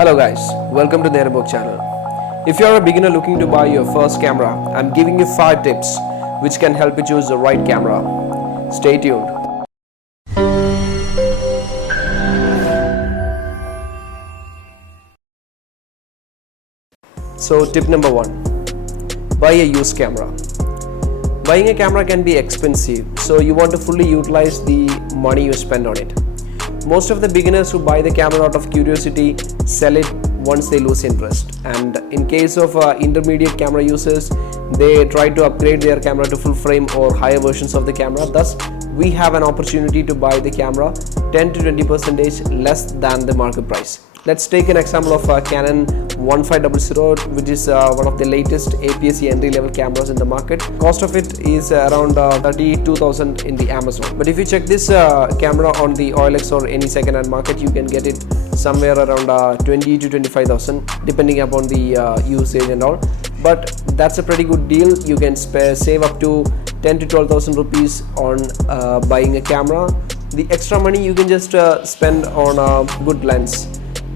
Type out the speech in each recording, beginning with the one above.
Hello guys, welcome to the Airbook channel. If you are a beginner looking to buy your first camera, I'm giving you 5 tips which can help you choose the right camera. Stay tuned. So tip number 1, buy a used camera. Buying a camera can be expensive, so you want to fully utilize the money you spend on it. Most of the beginners who buy the camera out of curiosity sell it once they lose interest, and in case of intermediate camera users, they try to upgrade their camera to full frame or higher versions of the camera. Thus, we have an opportunity to buy the camera 10 to 20% less than the market price. Let's take an example of Canon 1500, which is one of the latest APS-C entry-level cameras in the market. Cost of it is around 32,000 in the Amazon. But if you check this camera on the OLX or any second-hand market, you can get it somewhere around 20 to 25,000, depending upon the usage and all. But that's a pretty good deal. You can save up to 10 to 12,000 rupees on buying a camera. The extra money you can just spend on a good lens.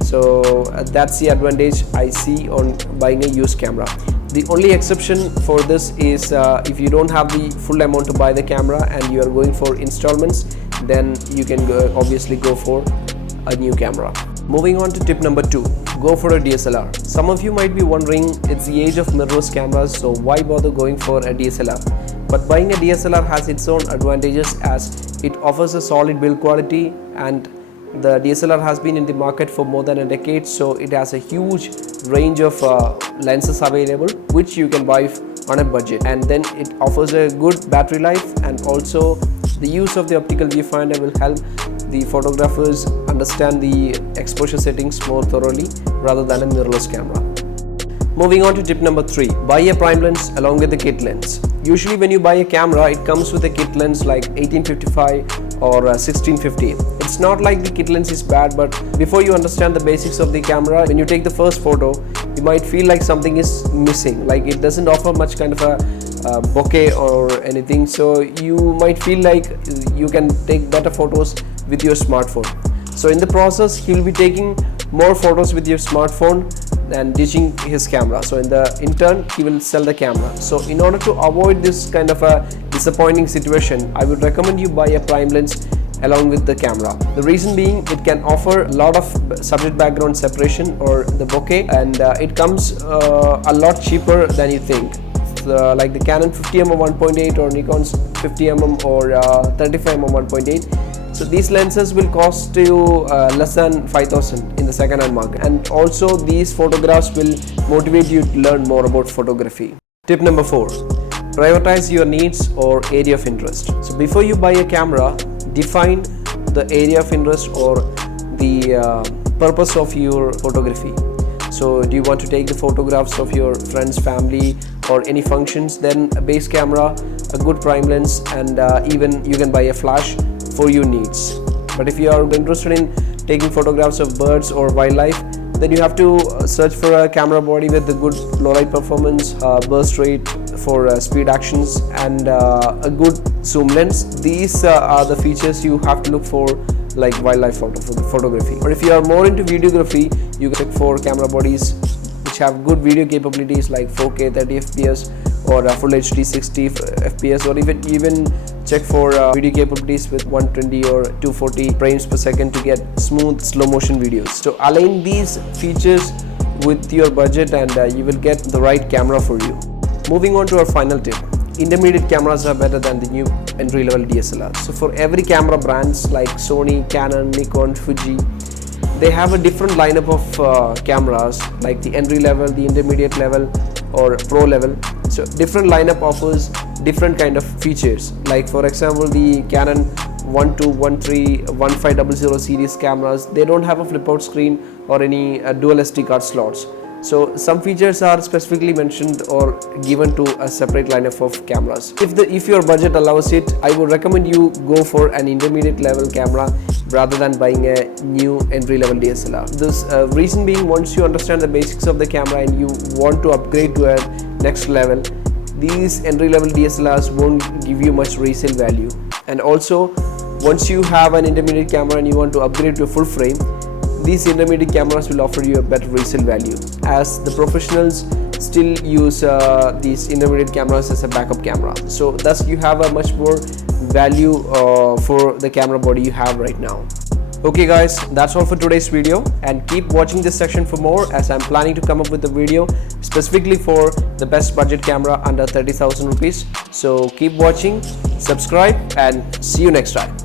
So that's the advantage I see on buying a used camera. The only exception for this is if you don't have the full amount to buy the camera and you are going for installments, then you can obviously go for a new camera. Moving on to tip number 2, go for a DSLR. Some of you might be wondering, it's the age of mirrorless cameras, so why bother going for a DSLR? But buying a DSLR has its own advantages, as it offers a solid build quality, and the DSLR has been in the market for more than a decade, so it has a huge range of lenses available which you can buy on a budget, and then it offers a good battery life, and also the use of the optical viewfinder will help the photographers understand the exposure settings more thoroughly rather than a mirrorless camera. Moving on to tip number 3, buy a prime lens along with the kit lens. Usually when you buy a camera, it comes with a kit lens like 1855 or 1650. It's not like the kit lens is bad, but before you understand the basics of the camera, when you take the first photo, you might feel like something is missing, like it doesn't offer much kind of a bokeh or anything, so you might feel like you can take better photos with your smartphone. So in the process, he will be taking more photos with your smartphone and ditching his camera. So in turn, he will sell the camera. So in order to avoid this kind of a disappointing situation, I would recommend you buy a prime lens along with the camera. The reason being, it can offer a lot of subject background separation or the bokeh, and it comes a lot cheaper than you think. Like the Canon 50mm 1.8 or Nikon's 50mm or 35mm 1.8. So these lenses will cost you less than 5,000 in the second-hand market, and also these photographs will motivate you to learn more about photography. Tip number 4, prioritize your needs or area of interest. So before you buy a camera, define the area of interest or the purpose of your photography. So do you want to take the photographs of your friends, family, or any functions? Then a base camera, a good prime lens, and even you can buy a flash for your needs. But if you are interested in taking photographs of birds or wildlife, then you have to search for a camera body with a good low light performance, burst rate for speed actions, and a good zoom lens. These are the features you have to look for, like wildlife photography. Or if you are more into videography, you can check for camera bodies which have good video capabilities like 4K 30 fps or Full HD 60 fps, or even check for video capabilities with 120 or 240 frames per second to get smooth slow motion videos. So align these features with your budget, and you will get the right camera for you. Moving on to our final tip, intermediate cameras are better than the new entry-level DSLR. So for every camera brands like Sony, Canon, Nikon, Fuji, they have a different lineup of cameras, like the entry level, the intermediate level, or pro level. So different lineup offers different kind of features. Like for example, the Canon 1213 1500 series cameras, they don't have a flip out screen or any dual SD card slots. So some features are specifically mentioned or given to a separate lineup of cameras. If your budget allows it, I would recommend you go for an intermediate level camera rather than buying a new entry level DSLR. This reason being, once you understand the basics of the camera and you want to upgrade to a next level, these entry level DSLRs won't give you much resale value. And also, once you have an intermediate camera and you want to upgrade to a full frame, these intermediate cameras will offer you a better resale value, as the professionals still use these intermediate cameras as a backup camera. So thus you have a much more value for the camera body you have right now. Okay guys, that's all for today's video, and keep watching this section for more, as I'm planning to come up with a video specifically for the best budget camera under 30,000 rupees. So keep watching, subscribe, and see you next time.